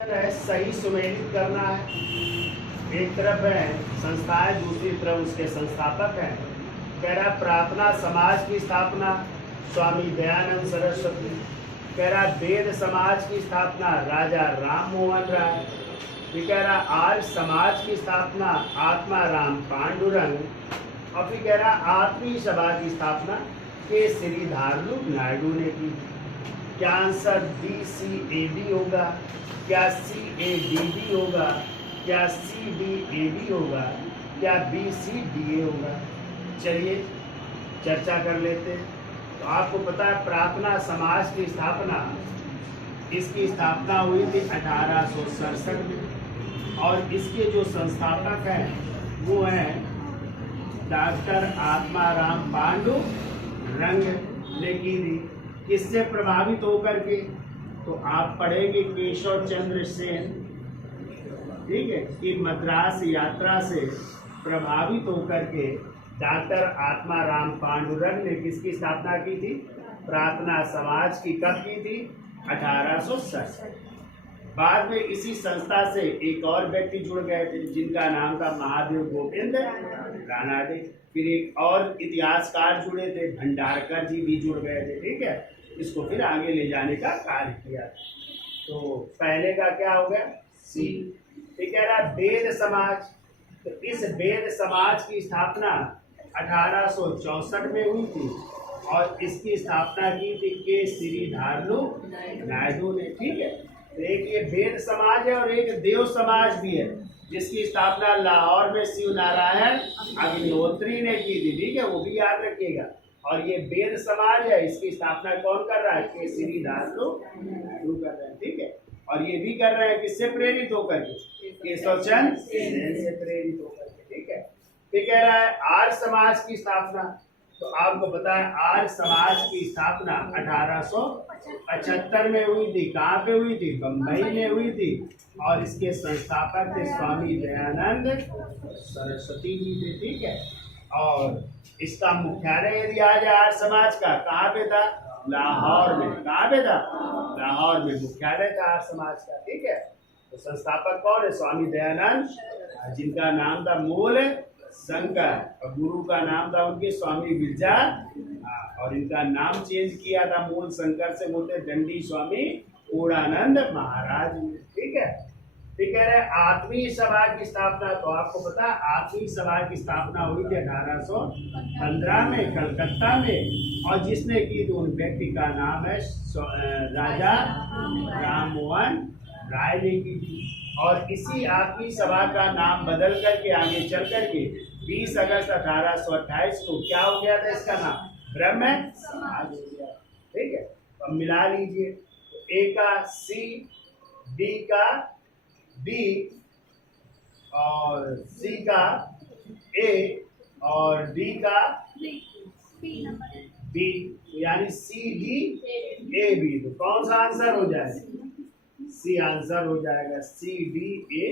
सही सुमेलित करना है। एक तरफ है संस्थाएं, दूसरी तरफ उसके संस्थापक हैं। कह रहा प्रार्थना समाज की स्थापना स्वामी दयानंद सरस्वती। कह रहा वेद समाज की स्थापना राजा राम मोहन राय। फिर कह रहा आर्य समाज की स्थापना आत्मा राम पांडुरंग। और फिर कह रहा आत्मीय सभा की स्थापना के श्रीधारलू नायडू ने की। क्या आंसर DCAD होगा? क्या CADD होगा? क्या CDAD होगा? क्या BCDA होगा? चलिए चर्चा कर लेते हैं। तो आपको पता है प्रार्थना समाज की स्थापना, इसकी स्थापना हुई थी 1867 में और इसके जो संस्थापक हैं वो हैं डॉक्टर आत्माराम पांडुरंग ने की थी। किससे प्रभावित होकर के? तो आप पढ़ेंगे केशव चंद्र सेन, ठीक है, कि मद्रास यात्रा से प्रभावित होकर के डॉक्टर आत्माराम पांडुरंग ने किसकी स्थापना की थी? प्रार्थना समाज की। कब की थी? 1867। बाद में इसी संस्था से एक और व्यक्ति जुड़ गए थे जिनका नाम था महादेव गोविंद रानाडे। फिर एक और इतिहासकार जुड़े थे, भंडारकर जी भी जुड़ गए थे, ठीक है। इसको फिर आगे ले जाने का कार्य किया। तो पहले का क्या हो गया? C। ये कह रहा वेद समाज। तो इस वेद समाज की स्थापना 1864 में हुई थी और इसकी स्थापना की थी के श्रीधारलू नायडू ने, ठीक है। तो एक ये वेद समाज है और एक देव समाज भी है जिसकी स्थापना लाहौर में शिव नारायण अग्निहोत्री ने की थी, ठीक है, वो भी याद रखिएगा। और ये वेद समाज है, इसकी स्थापना कौन कर रहा है? के श्रीधारलू नायडू कर रहे हैं, ठीक है। और ये भी कर रहे हैं किससे प्रेरित होकर के? केशव चंद्र सेन से प्रेरित होकर के, ठीक है। ये कह रहा है आर्य समाज की स्थापना। तो आपको पता है आर्य समाज की स्थापना 1875 में हुई थी। कहाँ पे हुई थी? बम्बई में हुई थी। और इसके संस्थापक थे स्वामी दयानंद सरस्वती जी थे, ठीक है। और इसका मुख्यालय यदि आ जाए आर्य समाज का, कहाँ पे था? लाहौर में। कहाँ पे था? लाहौर में मुख्यालय था आर्य समाज का, ठीक है। तो संस्थापक कौन है? स्वामी दयानंद, जिनका नाम था मूल शंकर और गुरु का नाम था उनके स्वामी विरजा। और इनका नाम चेंज किया था मूल शंकर से, बोलते दंडी स्वामी पूर्णानंद महाराज, ठीक है। ठीक है। आत्मीय सभा की स्थापना, तो आपको पता है आत्मीय सभा की स्थापना हुई थी 1815 में कलकत्ता में। और जिसने की तो उन व्यक्ति का नाम है राजा राम मोहन राय ने की थी। और इसी आत्मीय सभा का नाम बदल करके आगे चल करके 20 अगस्त 1828 को क्या हो गया था? इसका नाम ब्रह्म समाज हो गया, ठीक है। तो मिला लीजिए, तो A का C, D का B और C का A और D का B, यानी CDAB। तो कौन सा आंसर हो जाएगा? C आंसर हो जाएगा, CDA